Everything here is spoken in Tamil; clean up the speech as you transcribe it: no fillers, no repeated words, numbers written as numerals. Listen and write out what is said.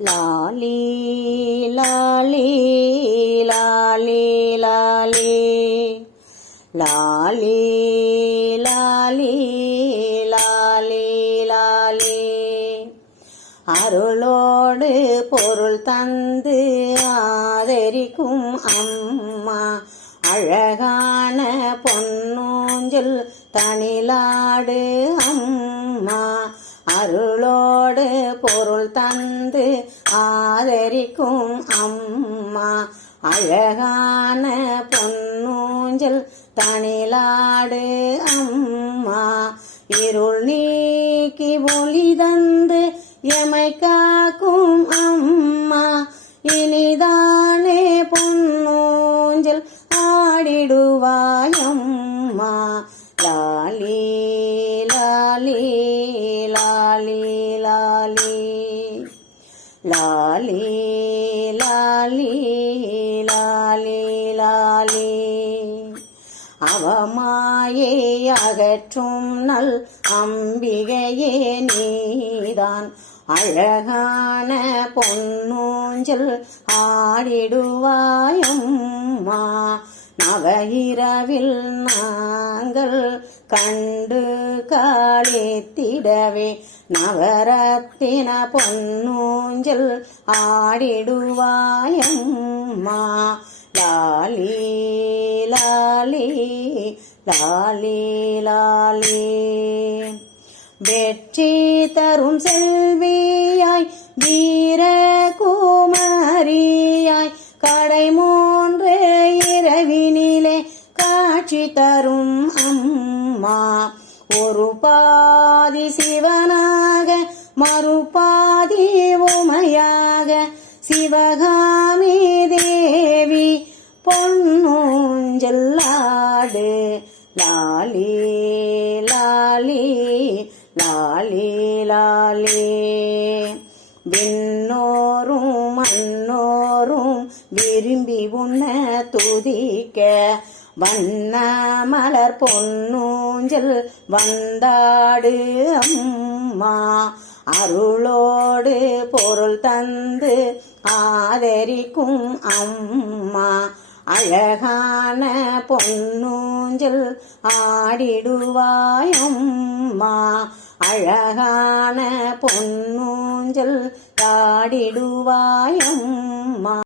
லாலி லாலி லாலி லாலி லாலி லாலி லாலி லாலி அருளோடு பொருள் தந்து ஆதரிக்கும் அம்மா அழகான பொன்னூஞ்சல் தனிலாடு அம்மா அருளோடு பொருள் தந்து ஆதரிக்கும் அம்மா அழகான பொன்னூஞ்சல் தனிலாடு அம்மா இருள் நீக்கி ஒளி தந்து எமை காக்கும் அம்மா இனிதானே பொன்னூஞ்சல் ஆடிடுவாயம்மா லாலி லாலி லாலி லாலி லாலி லாலி லாலி லாலி அவமாயை அகற்றும் நல் அம்பிகையே நீதான் அழகான பொன்னூஞ்சல் ஆடிடுவாயம்மா நவஇரவில் நாங்கள் கண்டு களித்திடவே நவரத்தின பொன்னூஞ்சல் ஆடிடுவாயம்மா லாலி லாலி லாலி லாலி வெற்றி தரும் செல்வியாய் வீரகுமரியாய் கடை மூன்று இரவினிலே காட்சி தரும் அம்மா ஒரு பாதி சிவனாக மறுபாதி உமையாக சிவகாமி தேவி பொன்னூஞ்சல்லாடு லாலி லாலி லாலி லாலி விண்ணோரும் மண்ணோரும் விரும்பி உன்ன துதிக்க வண்ண மலர் பொன்னூஞ்சல் வந்தாடு அம்மா அருளோடு பொருள் தந்து ஆதரிக்கும் அம்மா அழகான பொன்னூஞ்சல் ஆடிடுவாயம்மா அழகான பொன்னூஞ்சல் ஆடிடுவாயம்மா